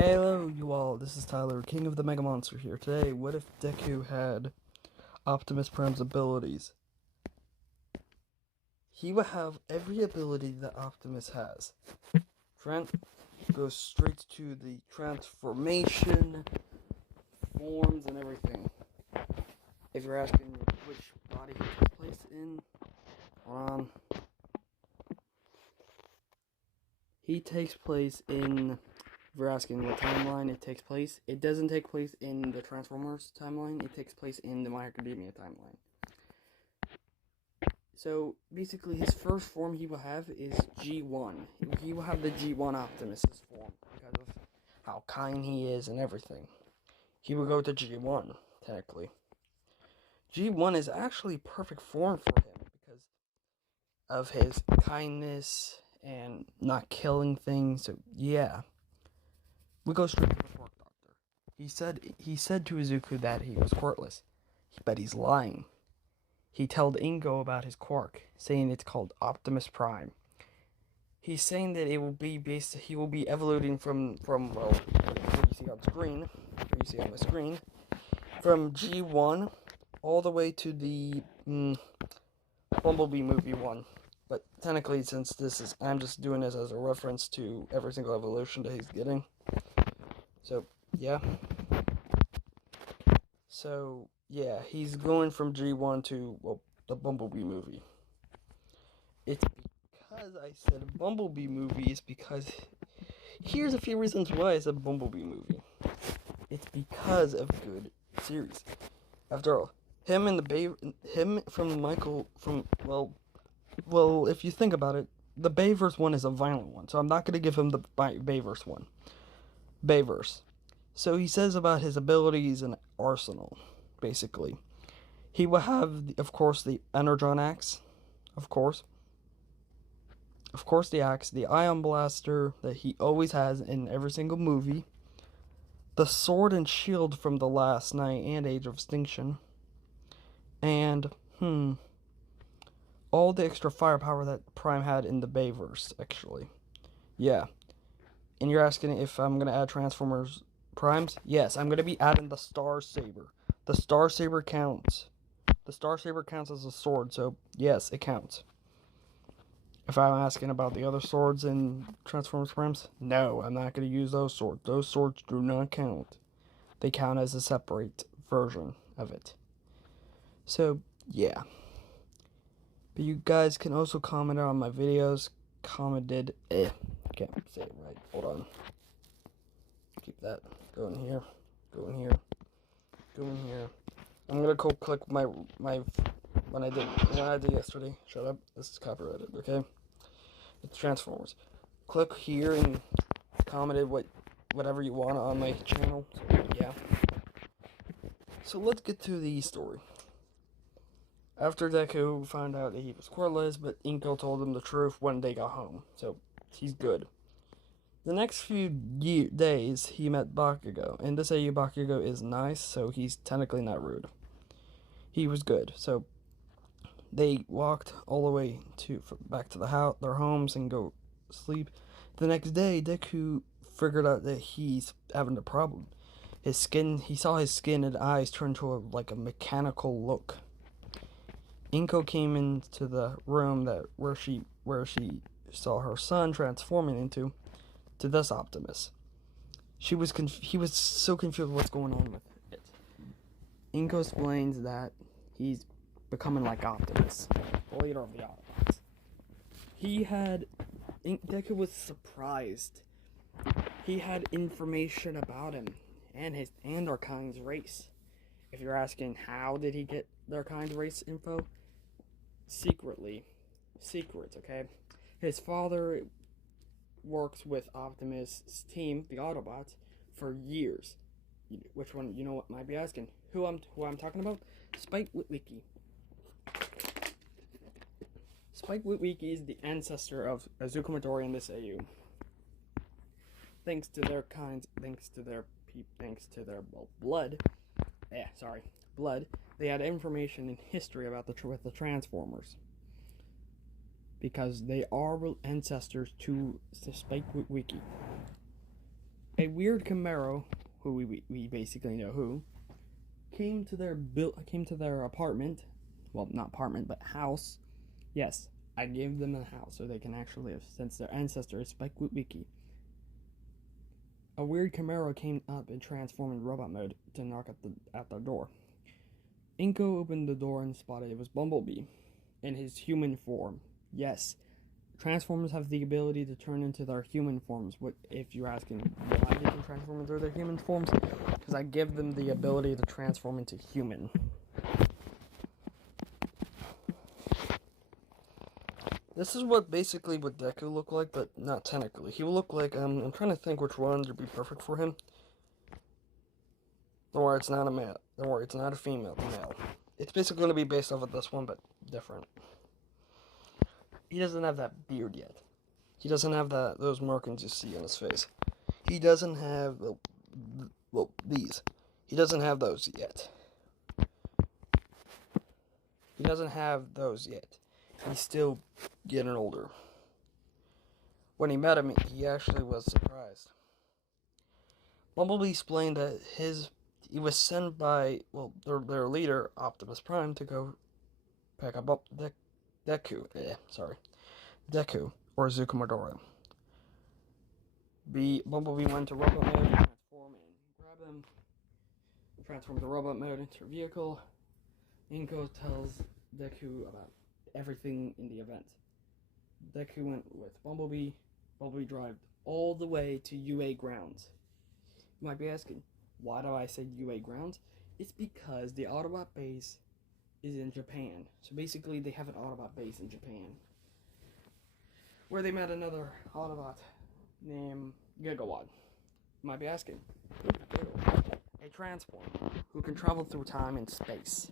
Hello, you all. This is Tyler, King of the Mega Monster here. Today, what if Deku had Optimus Prime's abilities? He would have every ability that Optimus has. Trent goes straight to the transformation, forms, and everything. If you're asking which body he takes place in, he takes place in. If you're asking what timeline it takes place, it doesn't take place in the Transformers timeline, it takes place in the My Academia timeline. So, basically, his first form he will have is G1. He will have the G1 Optimus's form, because of how kind he is and everything. He will go to G1, technically. G1 is actually perfect form for him, because of his kindness and not killing things, so yeah. We go straight to the Pork Doctor. He said to Izuku that he was quirkless, but he's lying. He told Ingo about his quirk, saying it's called Optimus Prime. He's saying that it will be he will be evolving from well, what you see on screen, from G1 all the way to the Bumblebee movie 1. But technically, since I'm just doing this as a reference to every single evolution that he's getting. So, yeah. So, yeah, he's going from G1 to, well, the Bumblebee movie. It's because I said Bumblebee movie is because... Here's a few reasons why I said Bumblebee movie. It's because of good series. After all, him from Michael, well, if you think about it, the Bayverse one is a violent one, so I'm not going to give him the Bayverse one. Bayverse. So he says about his abilities and arsenal, basically. He will have, of course, the Energon Axe, of course. Of course, the axe, the Ion Blaster that he always has in every single movie. The sword and shield from The Last Knight and Age of Extinction. And, all the extra firepower that Prime had in the Bayverse, actually. Yeah. And you're asking if I'm going to add Transformers Primes? Yes, I'm going to be adding the Star Saber. The Star Saber counts. The Star Saber counts as a sword, so yes, it counts. If I'm asking about the other swords in Transformers Primes, no, I'm not going to use those swords. Those swords do not count. They count as a separate version of it. So, yeah. But you guys can also comment on my videos. Commented. Can't say it right. Hold on. Keep that. Go in here. Go in here. Go in here. I'm gonna go click my when I did yesterday. Shut up. This is copyrighted. Okay. It's Transformers. Click here and commented whatever you want on my channel. So, yeah. So let's get to the story. After Deku found out that he was quirkless, but Inko told him the truth when they got home. So he's good. The next few days, he met Bakugo, and this AU Bakugo is nice, so he's technically not rude. He was good, so they walked all the way back to their homes and go sleep. The next day, Deku figured out that he's having a problem. He saw his skin and eyes turn to a mechanical look. Inko came into the room where she saw her son transforming into this Optimus. He was so confused with what's going on with it. Inko explains that he's becoming like Optimus, the leader of the Autobots. Deku was surprised. He had information about him and our kind's race. If you're asking how did he get their kind's race info, secrets, okay? His father works with Optimus' team, the Autobots, for years. Which one? You know what? Might be asking who I'm talking about. Spike Witwicky. Spike Witwicky is the ancestor of Azuka Midori and this AU. Thanks to their blood. Blood. They had information and history about the Transformers. Because they are ancestors to Spike Witwicky. A weird Camaro, who we basically know who, came to their apartment. Well, not apartment, but house. Yes, I gave them a house so they can actually live, since their ancestor is Spike Witwicky. A weird Camaro came up and transformed in robot mode to knock at the door. Inko opened the door and spotted it was Bumblebee in his human form. Yes, Transformers have the ability to turn into their human forms. What if you're asking why they can transform into their human forms? Because I give them the ability to transform into human. This is basically what Deku looked like, but not technically. He will look like, I'm trying to think which one would be perfect for him. Don't worry, it's not a male. Don't worry, it's not a female, male. It's basically going to be based off of this one, but different. He doesn't have that beard yet. He doesn't have those markings you see on his face. He doesn't have, these. He doesn't have those yet. He doesn't have those yet. He's still getting older. When he met him, he actually was surprised. Bumblebee explained that he was sent by, their leader, Optimus Prime, to go pick up Deku, or Zukumodora. Bumblebee went to robot mode, transform and grab him, transform to robot mode into a vehicle. Inko tells Deku about everything in the event. Deku went with Bumblebee. Bumblebee drove all the way to UA grounds. You might be asking, why do I say UA grounds? It's because the Autobot base is in Japan. So basically, they have an Autobot base in Japan, where they met another Autobot named Gigawatt. You might be asking, who's Gigawatt? A transformer who can travel through time and space.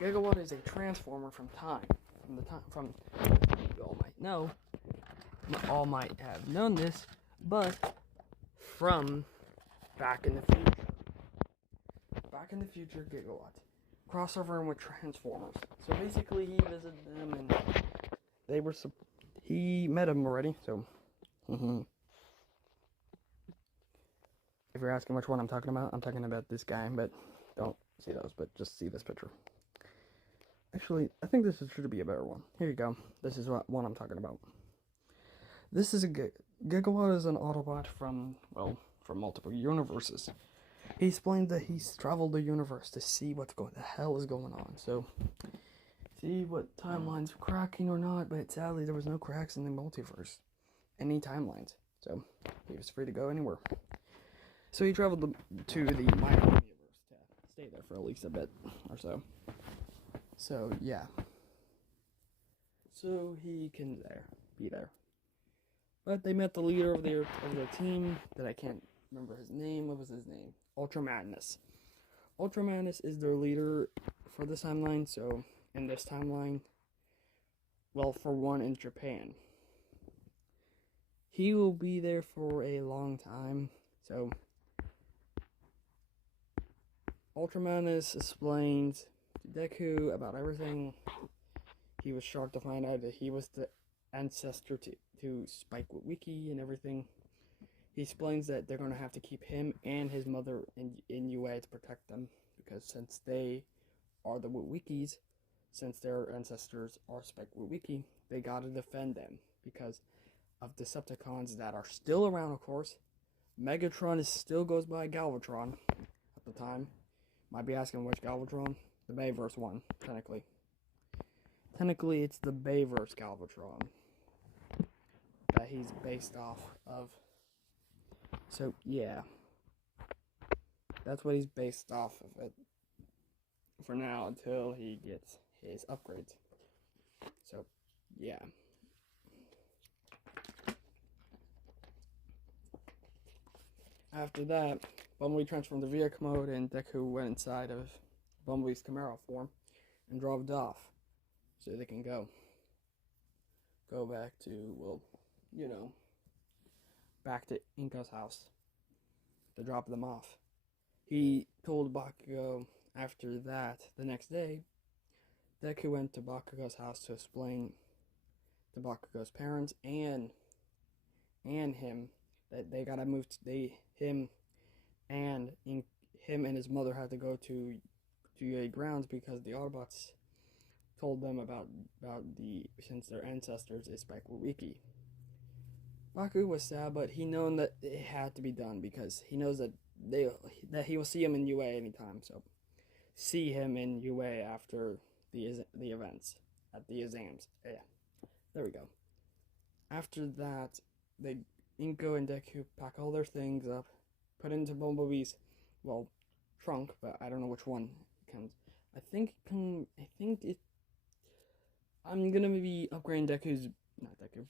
Gigawatt is a transformer from you all might know, all might have known this, but from Back in the Future. Back in the Future, Gigawatt. Crossover with Transformers. So basically, he visited them and he met him already, so. If you're asking which one I'm talking about this guy, but don't see those, but just see this picture. Actually, I think this should be a better one. Here you go. This is what one I'm talking about. This is Gigawatt is an Autobot from multiple universes. He explained that he's traveled the universe to see what the hell is going on. So, see what timelines are cracking or not, but sadly there was no cracks in the multiverse. Any timelines. So, he was free to go anywhere. So he traveled to the Minor universe to stay there for at least a bit or so. So, yeah. So he can be there. But they met the leader of their team that I can't remember his name. What was his name? Ultra Madness. Ultra Madness is their leader for this timeline. So, in this timeline, for one, in Japan. He will be there for a long time. So, Ultra Madness explained to Deku about everything. He was shocked to find out that he was the ancestor to Spike Witwicky and everything. He explains that they're going to have to keep him and his mother in UA to protect them, because since they are the Witwickies, since their ancestors are Spike Witwicky, they got to defend them because of Decepticons that are still around, of course. Megatron still goes by Galvatron at the time. Might be asking which Galvatron? The Bayverse one, technically. Technically, it's the Bayverse Galvatron that he's based off of. So, yeah. That's what he's based off of it for now until he gets his upgrades. So, yeah. After that, Bumblebee transformed to vehicle mode and Deku went inside of Bumblebee's Camaro form and drove off so they can go back to, back to Inko's house to drop them off. He told Bakugo after that, the next day, Deku went to Bakugo's house to explain to Bakugo's parents and and him that they gotta move. Him and him and his mother had to go to UA grounds because the Autobots told them about the since their ancestors is Wiki. Baku was sad, but he known that it had to be done because he knows that he will see him in UA anytime. So see him in UA after the events at the exams. Yeah, there we go. After that, they Inko and Deku pack all their things up, put into Bumblebee's trunk, but I don't know which one comes. I think it. I'm gonna be upgrading not Deku,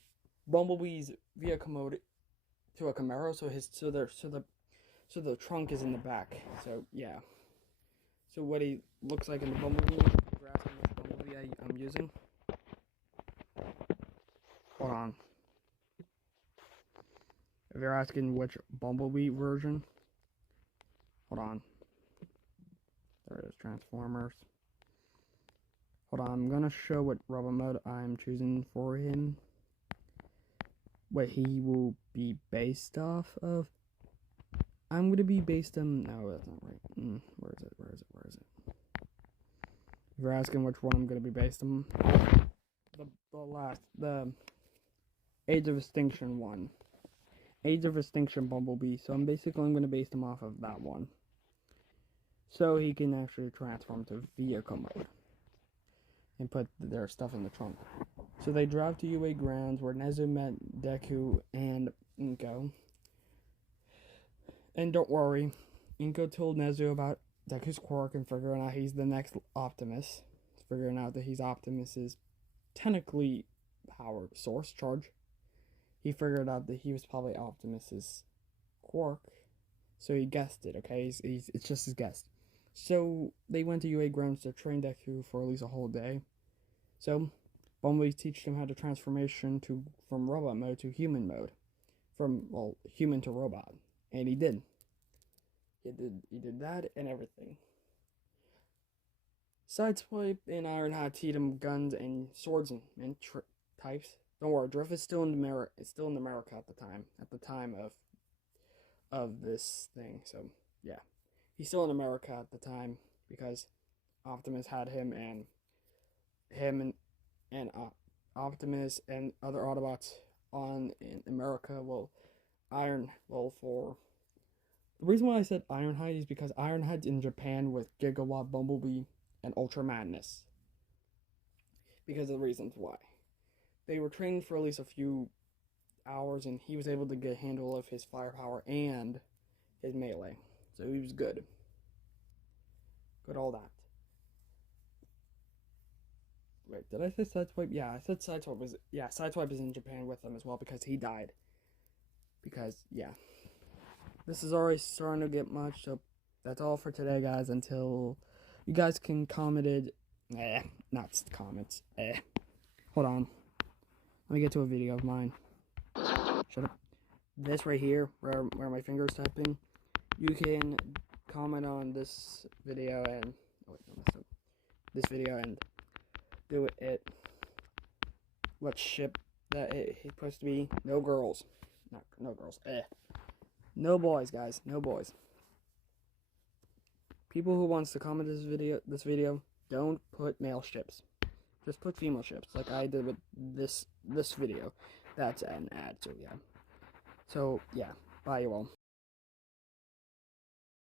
Bumblebee's vehicle mode to a Camaro, so the trunk is in the back. So yeah. So what he looks like in the Bumblebee. If you're asking which Bumblebee I'm using, hold on. If you're asking which Bumblebee version, hold on. There it is, Transformers. Hold on, I'm gonna show what robot mode I'm choosing for him. What he will be based off of. I'm gonna be based on. No, that's not right. Where is it? If you're asking which one I'm gonna be based on, the Age of Extinction one. Age of Extinction Bumblebee. So I'm gonna base him off of that one. So he can actually transform to vehicle mode and put their stuff in the trunk. So they drive to UA grounds where Nezu met Deku and Inko. And don't worry, Inko told Nezu about Deku's quirk and figuring out he's the next Optimus. Figuring out that he's Optimus's technically power source charge. He figured out that he was probably Optimus's quirk. So he guessed it, okay? It's just his guess. So they went to UA grounds to train Deku for at least a whole day. So Bumblebee teach him how to transformation from robot mode to human mode. From human to robot. And he did. He did that and everything. Sideswipe and Ironhide teach him guns and swords and types. Don't worry, Drift is still in America. It's still in America at the time. At the time of this thing. So yeah, he's still in America at the time because Optimus had him and Optimus and other Autobots in America. For the reason why I said Ironhide is because Ironhide's in Japan with Gigawatt Bumblebee and Ultra Madness. Because of the reasons why. They were training for at least a few hours and he was able to get a handle of his firepower and his melee. So he was good. Good all that. Wait, did I say Sideswipe? Yeah, I said Sideswipe Sideswipe is in Japan with them as well because he died. Because, yeah. This is already starting to get much, so that's all for today, guys. Until you guys can comment not comments. Hold on. Let me get to a video of mine. Shut up. This right here, where my finger's tapping, you can comment on this video and this video and do it. What ship that it's supposed to be? No girls. No girls. No boys, guys. No boys. People who wants to comment this video, don't put male ships. Just put female ships, like I did with this video. That's an ad, so yeah. So yeah, bye you all.